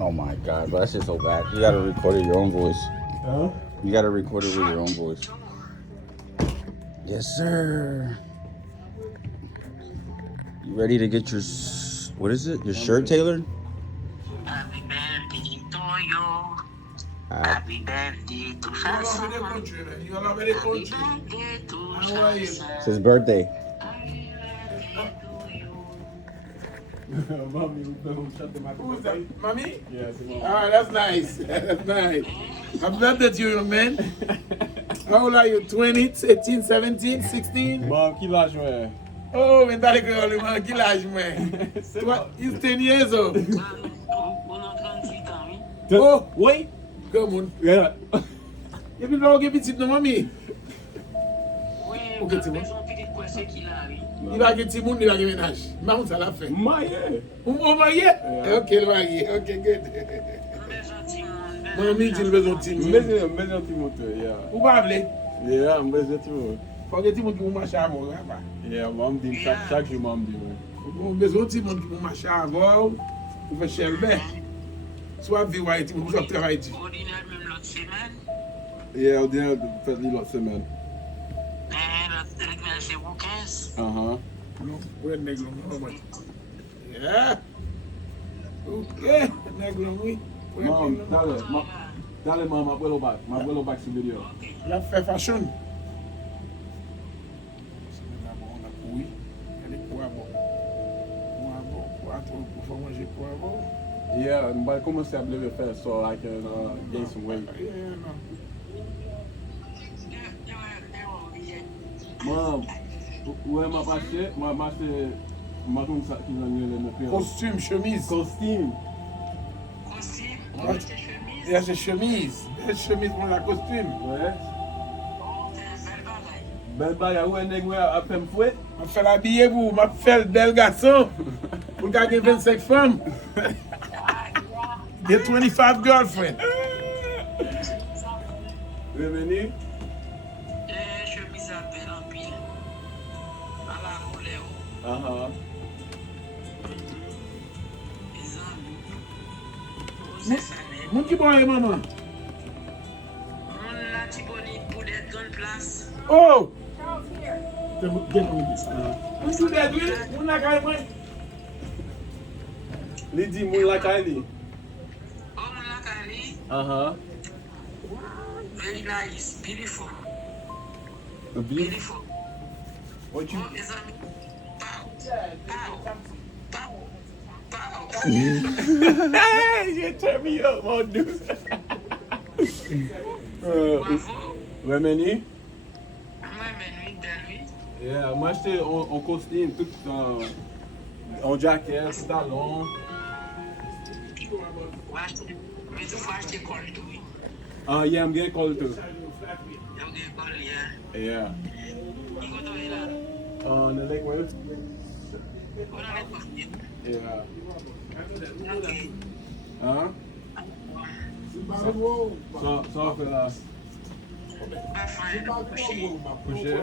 Oh my god, but that shit's so bad. You gotta record it your own voice. Huh? You gotta record it with your own voice. Yes, sir. You ready to get your what is it? Your shirt tailored? Happy birthday to you. Uh, Happy birthday to Fasan. Happy birthday to Fasan. it's his birthday. Happy birthday to you. Mommy, Who's that? Mommy? Yeah, c'est bon. Ah, that's nice. That's nice. Happy birthday to you, young man. How old are you? 20, 18, 17, 16? Bon, qui l'a joué? Oh, men dale que yo man, ki l'âge man? He's 10 years old. On a 38 ans, oui. Oh, Oui? come on. Yeah. You been long get petit non, mamie? Oui, Ok, on c'est a bon. besoin de petites questions qu'il a, oui. Il va get petit monde, il va get ménage. Mount ça l'a fait. Maye. Oh, marié? Ok, le marié. Ok, good. On a besoin de petit monde. Mamie, tu besoin de petit monde. Mbeze ti moto, yeah. Ou pas appeler? Yeah, mbeze ti moto. Faut que petit monde qui vous marche avant, hein, pas? Yeah, mam di, chaque jour mam di. Ou besoin de petit monde qui vous marche avant, ou fait chelbe. Soit vivre à Haïti, ou soit travailler Haïti. Ordinaire même l'autre semaine. Yeah, on dirait fait li l'autre semaine. L'autre semaine, c'est vous 15. Uh-huh. No, we're negro, no much. Yeah. Ok, negro, oui. Mam, dale mam, ma abuelo back si video. La fait fashion. Oui, elle est quoi bon? Quoi trop pour manger quoi bon? Yeah, mba commencer à lever faire so I can gain some weight. Yeah, no. Mam, où est ma paché? Ma paché, ma comme ça qui vient de me faire. Costume, chemise. Costume. Aussi, Ouais. c'est chemise. Il y a ces chemises. Les chemises pour la costume. Ouais. Oh, c'est un bel bagaille. Ben ba ya ouais nèg ouais après me fouet. Je fais l'habiller pour, je fais le bel garçon. Pour gagner 25 femmes. Get 25 girlfriends. Revenu. Chemise à belle en pile. À la couleur. Uh-huh. Les amis. C'est ça, mais. Mon qui boit, maman? On a petit bonnet pour des grandes places. Oh! Get on this. Who's do that, Will? Mon la carré, moi. Li di moun la kay li. Oh, mon lacari. Uh-huh. Very nice. Beautiful. Beautiful. Beautiful. What you Oh, les amis. Pow. Pow. Pow. Pow. You turn me up, mon dude. Bravo. Remeni? Moi, mes nuits, belle nuit. Yeah, moi j'étais en costume, tout en jacket, talon. Mais tu faut acheter col tout. Yeah, I'm getting called too. Il y a des cols, yeah. Yeah. Il faut donner là. On the lake wave? On a les costumes. Yeah. Ok. Huh? So, fellas. Pas fin. Coucher. Coucher?